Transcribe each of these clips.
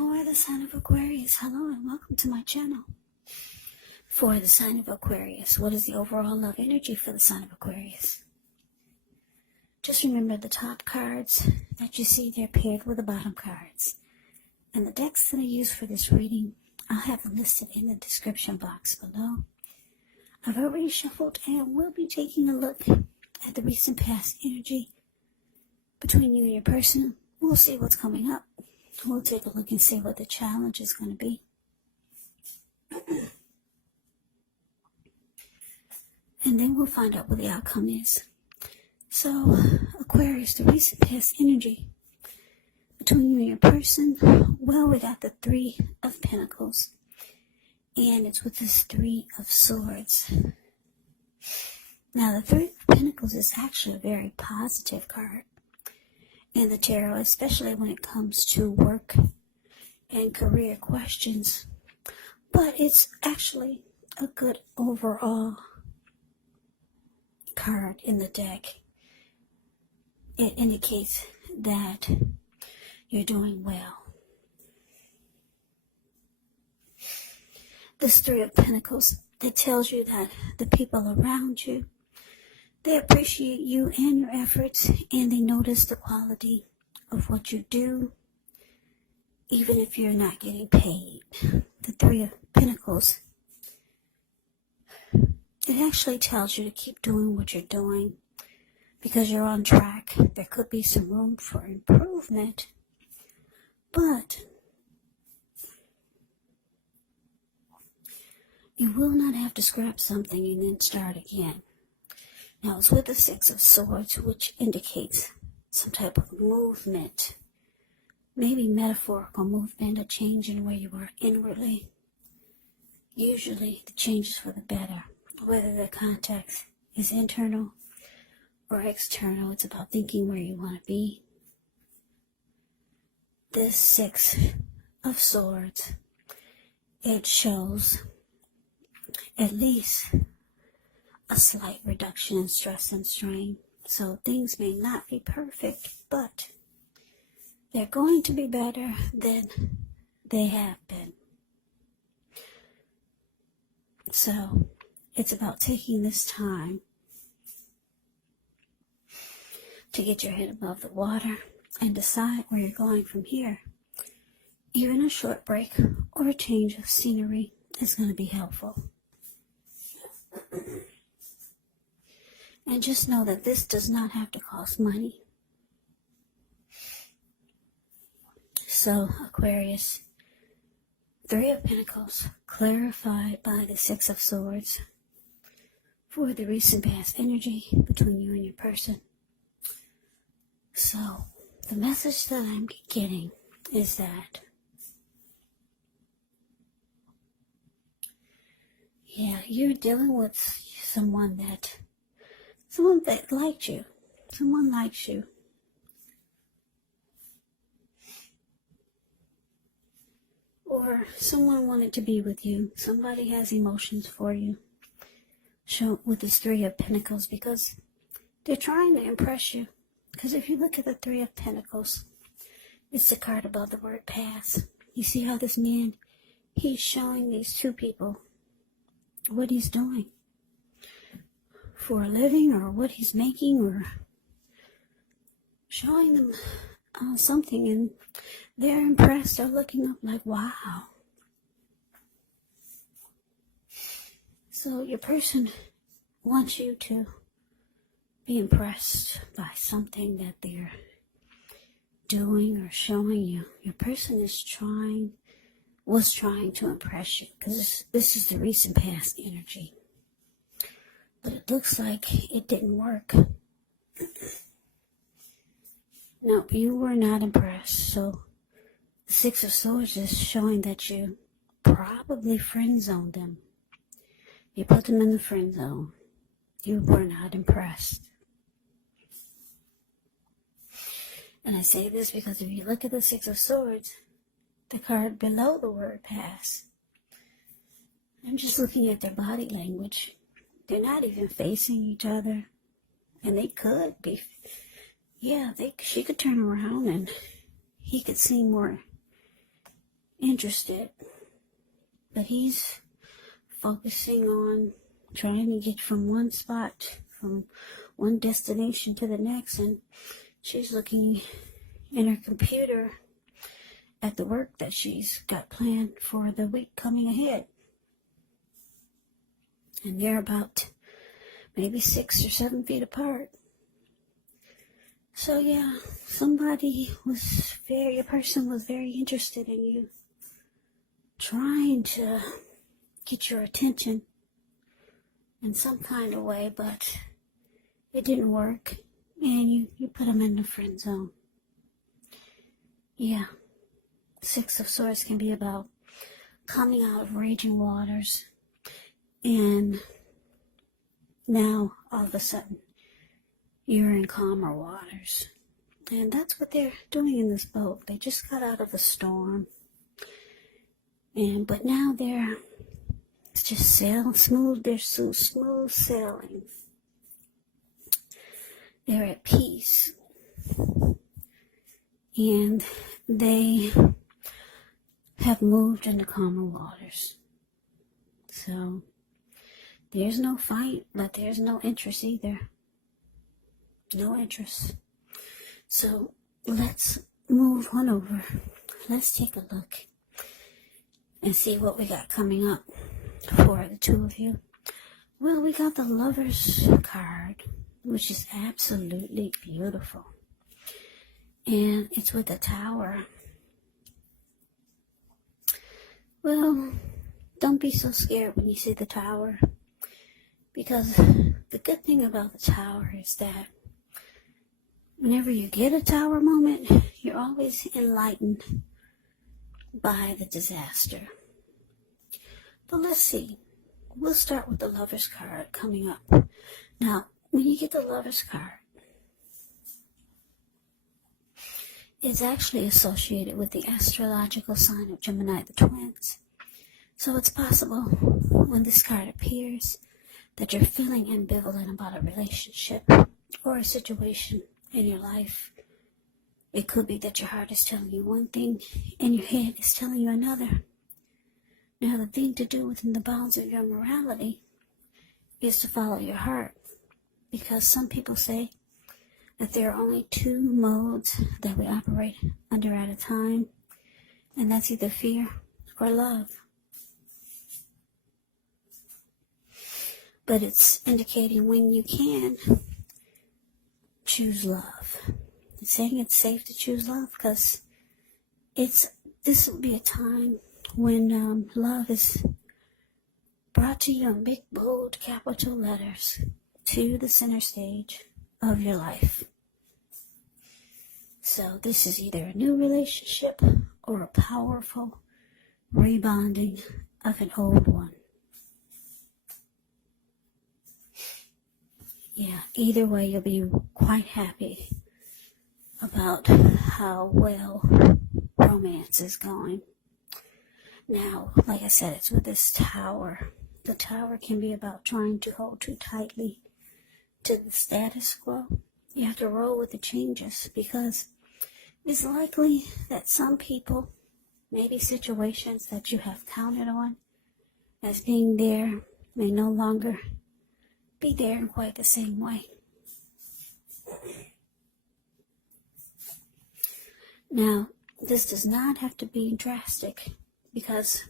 For the sign of Aquarius, hello and welcome to my channel. For the sign of Aquarius, what is the overall love energy for the sign of Aquarius? Just remember the top cards that you see, they're paired with the bottom cards. And the decks that I use for this reading, I'll have listed in the description box below. I've already shuffled and we'll be taking a look at the recent past energy between you and your person. We'll see what's coming up. We'll take a look and see what the challenge is going to be. And then we'll find out what the outcome is. So, Aquarius, the recent past energy between you and your person. Well, we got the Three of Pentacles. And it's with this Three of Swords. Now, the Three of Pentacles is actually a very positive card in the tarot, especially when it comes to work and career questions. But it's actually a good overall card in the deck. It indicates that you're doing well. This Three of Pentacles, it tells you that the people around you, they appreciate you and your efforts, and they notice the quality of what you do, even if you're not getting paid. The Three of Pentacles, it actually tells you to keep doing what you're doing because you're on track. There could be some room for improvement, but you will not have to scrap something and then start again. Now, it's with the Six of Swords, which indicates some type of movement, maybe metaphorical movement, a change in where you are inwardly. Usually, the change is for the better. Whether the context is internal or external, it's about thinking where you want to be. This Six of Swords, it shows at least a slight reduction in stress and strain. So things may not be perfect, but they're going to be better than they have been. So it's about taking this time to get your head above the water and decide where you're going from here. Even a short break or a change of scenery is going to be helpful. And just know that this does not have to cost money. So, Aquarius, Three of Pentacles, clarified by the Six of Swords for the recent past energy between you and your person. So, the message that I'm getting is that, yeah, you're dealing with someone that liked you. Someone likes you. Or someone wanted to be with you. Somebody has emotions for you. Show with this Three of Pentacles because they're trying to impress you. Because if you look at the Three of Pentacles, it's the card above the word pass. You see how this man, he's showing these two people what he's doing for a living, or what he's making, or showing them something, and they're impressed. They're looking up like, wow. So your person wants you to be impressed by something that they're doing or showing you. Your person was trying to impress you, because this is the recent past energy. But it looks like it didn't work. No, you were not impressed. So the Six of Swords is showing that you probably friend-zoned them. You put them in the friend zone. You were not impressed. And I say this because if you look at the Six of Swords, the card below the word pass, I'm just looking at their body language. They're not even facing each other. And they could be. Yeah, she could turn around and he could seem more interested, but he's focusing on trying to get from one spot, from one destination to the next, and she's looking in her computer at the work that she's got planned for the week coming ahead. And they're about maybe 6 or 7 feet apart. So yeah, a person was very interested in you, trying to get your attention in some kind of way, but it didn't work, and you put them in the friend zone. Yeah, 6 of Swords can be about coming out of raging waters, and now all of a sudden you're in calmer waters. And that's what they're doing in this boat. They just got out of a storm, but now they're just sailing smooth. They're so smooth sailing. They're at peace, and they have moved into calmer waters. So there's no fight, but there's no interest either. No interest. So let's move on over. Let's take a look and see what we got coming up for the two of you. Well, we got the Lover's card, which is absolutely beautiful. And it's with the Tower. Well, don't be so scared when you see the Tower, because the good thing about the Tower is that whenever you get a Tower moment, you're always enlightened by the disaster. But let's see. We'll start with the Lover's card coming up. Now, when you get the Lover's card, it's actually associated with the astrological sign of Gemini, the twins. So it's possible when this card appears that you're feeling ambivalent about a relationship or a situation in your life. It could be that your heart is telling you one thing and your head is telling you another. Now, the thing to do within the bounds of your morality is to follow your heart, because some people say that there are only 2 modes that we operate under at a time, and that's either fear or love. But it's indicating when you can choose love. It's saying it's safe to choose love, because this will be a time when love is brought to you in big, bold, capital letters to the center stage of your life. So this is either a new relationship or a powerful rebonding of an old one. Yeah, either way, you'll be quite happy about how well romance is going. Now, like I said, it's with this Tower. The Tower can be about trying to hold too tightly to the status quo. You have to roll with the changes, because it's likely that some people, maybe situations that you have counted on as being there, may no longer be there in quite the same way. Now, this does not have to be drastic, because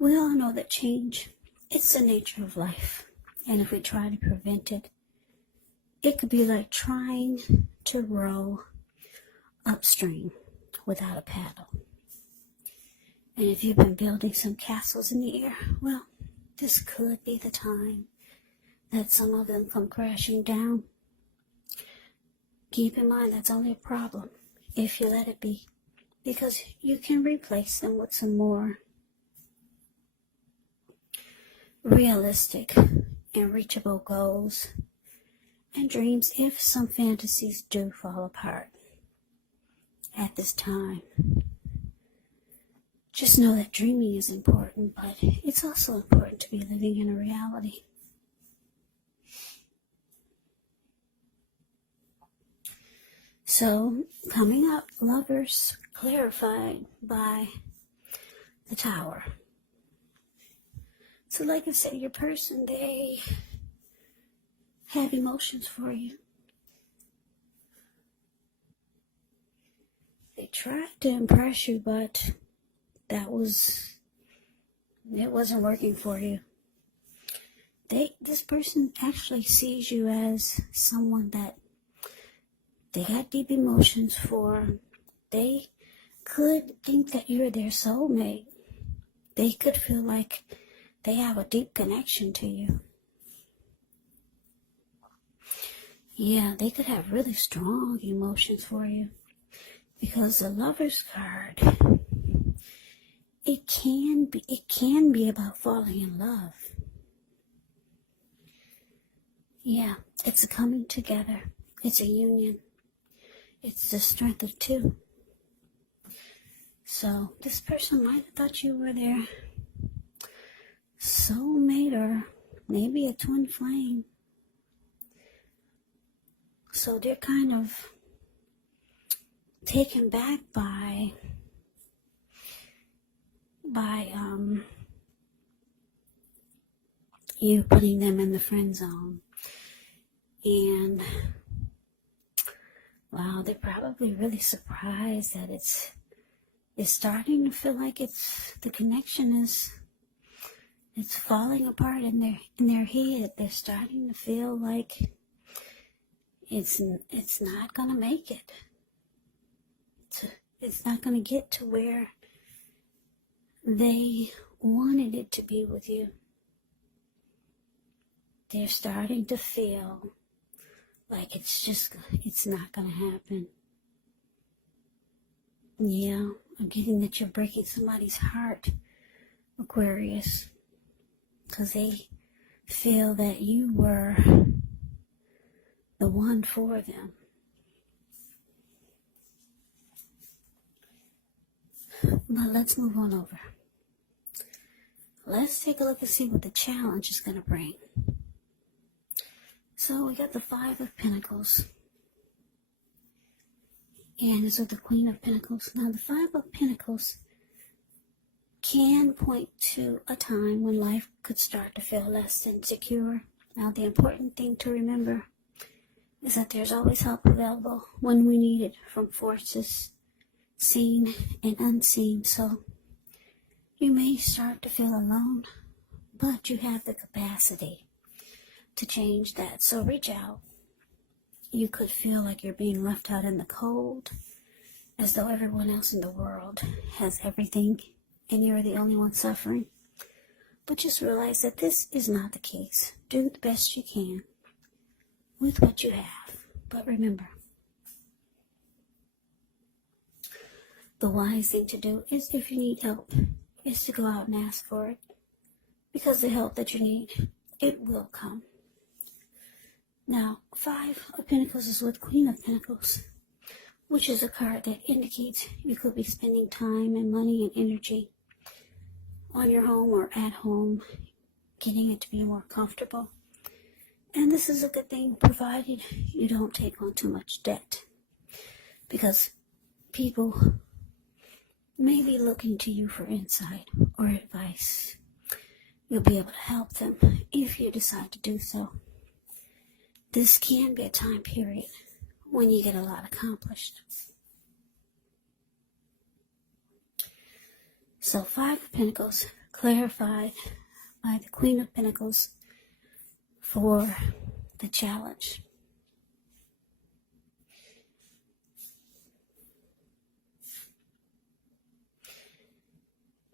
we all know that change, it's the nature of life. And if we try to prevent it, it could be like trying to row upstream without a paddle. And if you've been building some castles in the air, well, this could be the time that some of them come crashing down. Keep in mind, that's only a problem if you let it be, because you can replace them with some more realistic and reachable goals and dreams if some fantasies do fall apart at this time. Just know that dreaming is important, but it's also important to be living in a reality. So, coming up, Lovers clarified by the Tower. So like I said, your person, they have emotions for you. They tried to impress you, but it wasn't working for you. This person actually sees you as someone that they got deep emotions for. They could think that you're their soulmate. They could feel like they have a deep connection to you. Yeah, they could have really strong emotions for you. Because the Lover's card, it can be about falling in love. Yeah, it's a coming together. It's a union. It's the strength of two. So this person might have thought you were their soulmate or maybe a twin flame. So they're kind of taken back by you putting them in the friend zone. And wow, they're probably really surprised that it's starting to feel like the connection is falling apart in their head. They're starting to feel like it's not gonna make it. It's not gonna get to where they wanted it to be with you. They're starting to feel like it's not gonna happen. Yeah, I'm getting that you're breaking somebody's heart, Aquarius, because they feel that you were the one for them. But let's move on over. Let's take a look and see what the challenge is going to bring. So we got the Five of Pentacles. And it's with the Queen of Pentacles. Now the Five of Pentacles can point to a time when life could start to feel less than secure. Now the important thing to remember is that there's always help available when we need it from forces seen and unseen. So you may start to feel alone, but you have the capacity to change that. So reach out. You could feel like you're being left out in the cold, as though everyone else in the world has everything and you're the only one suffering. But just realize that this is not the case. Do the best you can with what you have. But remember, the wise thing to do is, if you need help, is to go out and ask for it. Because the help that you need, it will come. Now, Five of Pentacles is with Queen of Pentacles, which is a card that indicates you could be spending time and money and energy on your home or at home, getting it to be more comfortable. And this is a good thing, provided you don't take on too much debt. Because people may be looking to you for insight or advice. You'll be able to help them if you decide to do so. This can be a time period when you get a lot accomplished. So Five of Pentacles clarified by the Queen of Pentacles for the challenge.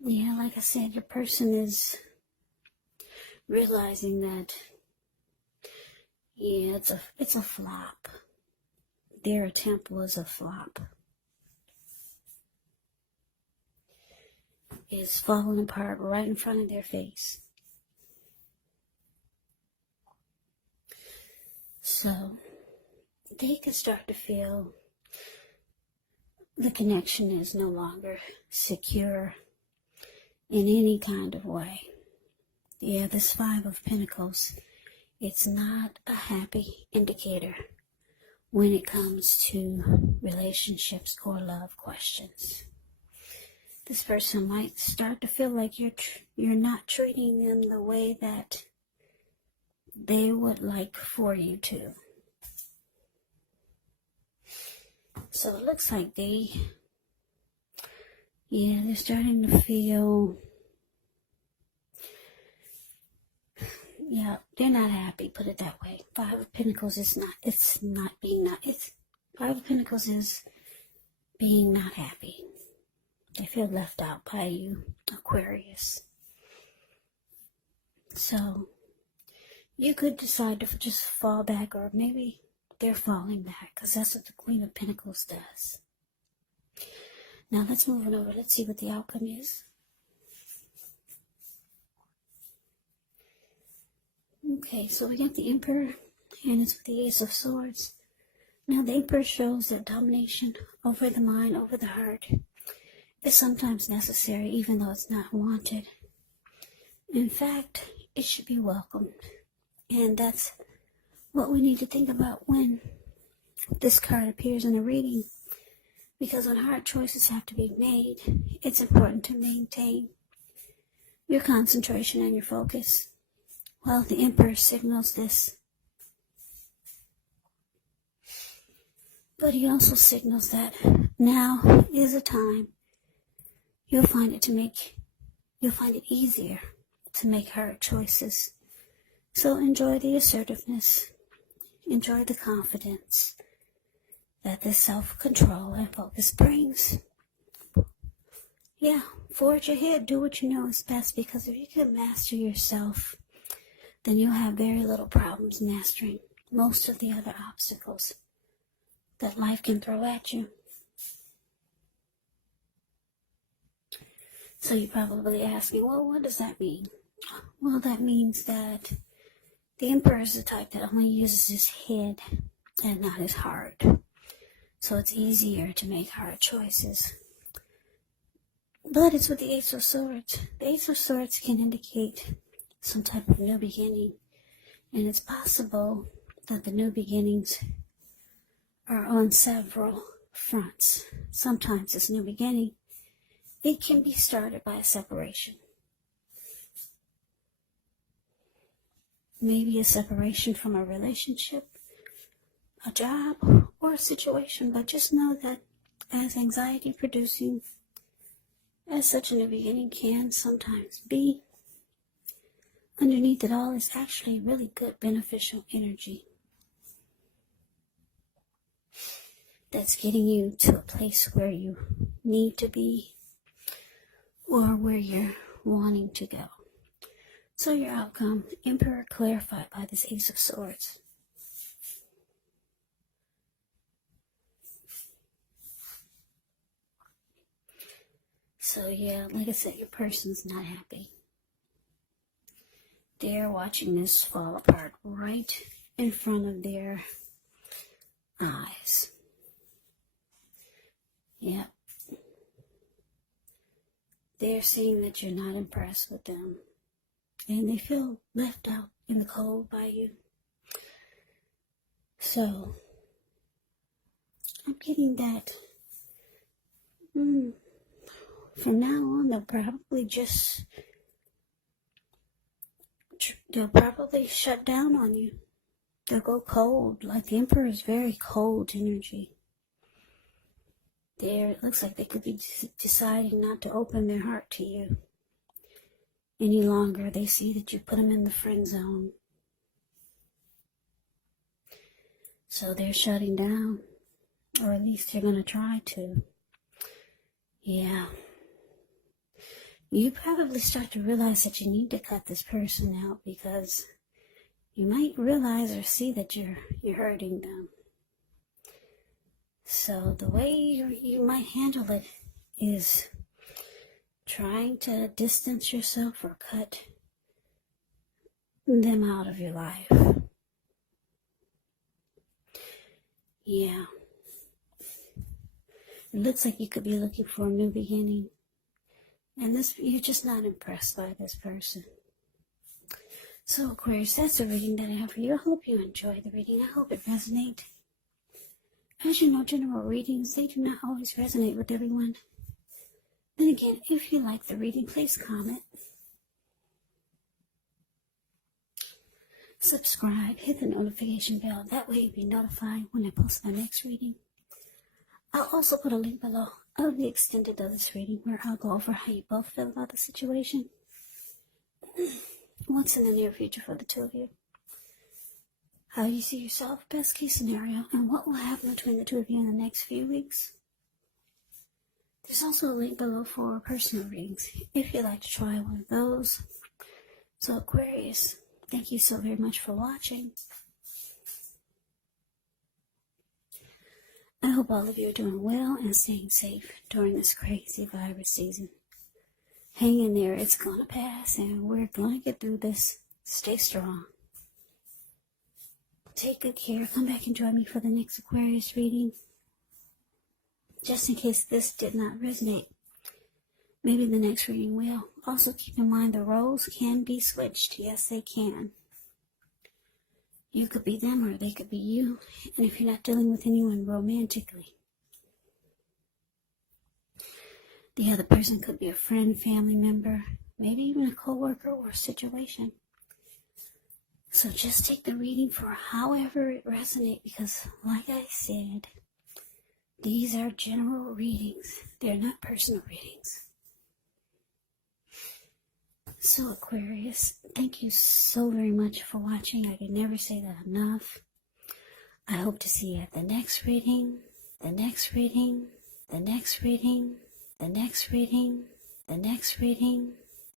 Yeah, like I said, your person is realizing that, yeah, it's a flop. Their attempt was a flop. It's falling apart right in front of their face. So they can start to feel the connection is no longer secure in any kind of way. Yeah, this Five of Pentacles, it's not a happy indicator when it comes to relationships or love questions. This person might start to feel like you're not treating them the way that they would like for you to. So it looks like they're starting to feel, they're not happy, put it that way. Five of Pentacles is Five of Pentacles is being not happy. They feel left out by you, Aquarius. So you could decide to just fall back, or maybe they're falling back, because that's what the Queen of Pentacles does. Now let's move it over. Let's see what the outcome is. Okay, so we got the Emperor, and it's with the Ace of Swords. Now the Emperor shows that domination over the mind, over the heart, is sometimes necessary, even though it's not wanted. In fact, it should be welcomed. And that's what we need to think about when this card appears in a reading. Because when hard choices have to be made, it's important to maintain your concentration and your focus. Well, the Emperor signals this. But he also signals that now is a time you'll find it easier to make hard choices. So enjoy the assertiveness, enjoy the confidence that this self-control and focus brings. Forge ahead, do what you know is best, because if you can master yourself, then you'll have very little problems mastering most of the other obstacles that life can throw at you. So you're probably asking, well, what does that mean? Well, that means that the Emperor is the type that only uses his head and not his heart. So it's easier to make hard choices. But it's with the Ace of Swords. The Ace of Swords can indicate some type of new beginning. And it's possible that the new beginnings are on several fronts. Sometimes this new beginning, it can be started by a separation. Maybe a separation from a relationship, a job, or a situation. But just know that as anxiety producing as such a new beginning can sometimes be, underneath it all is actually really good, beneficial energy that's getting you to a place where you need to be, or where you're wanting to go. So your outcome, Emperor, clarified by this Ace of Swords. So like I said, your person's not happy. They're watching this fall apart right in front of their eyes. Yep. They're seeing that you're not impressed with them. And they feel left out in the cold by you. So, I'm getting that from now on, they'll probably shut down on you. They'll go cold. Like the Emperor is very cold energy. It looks like they could be deciding not to open their heart to you any longer. They see that you put them in the friend zone. So they're shutting down. Or at least they're going to try to. Yeah. You probably start to realize that you need to cut this person out, because you might realize or see that you're hurting them. So the way you might handle it is trying to distance yourself or cut them out of your life. Yeah. It looks like you could be looking for a new beginning. And you're just not impressed by this person. So Aquarius, that's the reading that I have for you. I hope you enjoyed the reading. I hope it resonates. As you know, general readings, they do not always resonate with everyone. Then And again, if you like the reading, please comment, subscribe, hit the notification bell. That way you'll be notified when I post my next reading. I'll also put a link below of the extended of this reading where I'll go over how you both feel about the situation. What's in the near future for the two of you? How you see yourself, best case scenario, and what will happen between the two of you in the next few weeks. There's also a link below for personal readings if you'd like to try one of those. So Aquarius, thank you so very much for watching. I hope all of you are doing well and staying safe during this crazy virus season. Hang in there, it's gonna pass and we're gonna get through this. Stay strong. Take good care. Come back and join me for the next Aquarius reading. Just in case this did not resonate, maybe the next reading will. Also keep in mind the roles can be switched. Yes, they can. You could be them or they could be you. And if you're not dealing with anyone romantically, the other person could be a friend, family member, maybe even a co-worker or situation. So just take the reading for however it resonates, because like I said, these are general readings. They're not personal readings. So Aquarius, thank you so very much for watching. I can never say that enough. I hope to see you at the next reading, the next reading, the next reading, the next reading, the next reading.